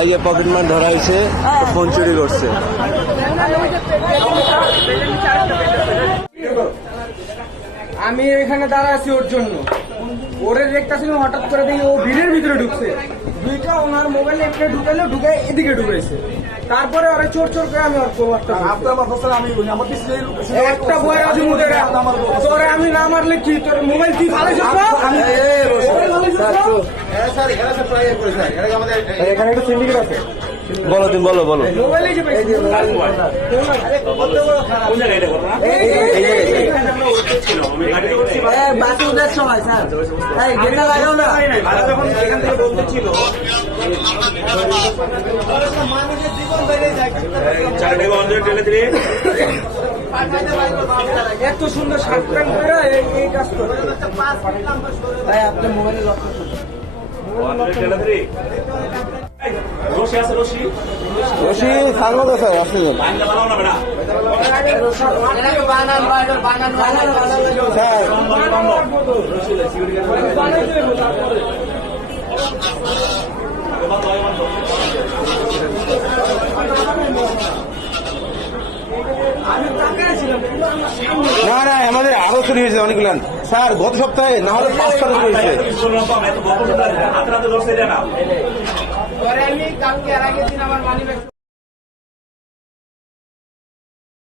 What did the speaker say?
এই যে পকেটমার ধরা হয়েছে, ফোন চুরি করছে। আমি এখানে দাঁড়া আছি ওর জন্য, ওরে দেখতেছিল, হঠাৎ করে দেখি ও ভিড়ের ভিতরে ঢুকছে। দুইটা ওনার মোবাইলে একটা ঢুকাইলো, ঢুকে এদিকে ঢুকাইছে। তারপরে ওরা চোর চোর করে আমি একটা বই আছে তোরে আমি না মারলে কি তোর মোবাইল কি ভালো এখানে একটা সিন্ডিকেট আছে। বলো তুমি, বলো বলো। মোবাইলে যে বাসে ওঠার সময় স্যার গেটটা লাগাও না, এখান থেকে বলতেছিল এত সুন্দর শার্ট প্যান্ট করে এই কাজ করে। ভাই আপনার মোবাইলে লক্ষ্য রশি সাংবাদ আছে, অসুবিধা না না, আমাদের আরো চুরি হয়েছে অনেকগুলো স্যার, গত সপ্তাহে না হলে 5টা হয়েছে। আমি কালকে আর আগের দিন আমার মানি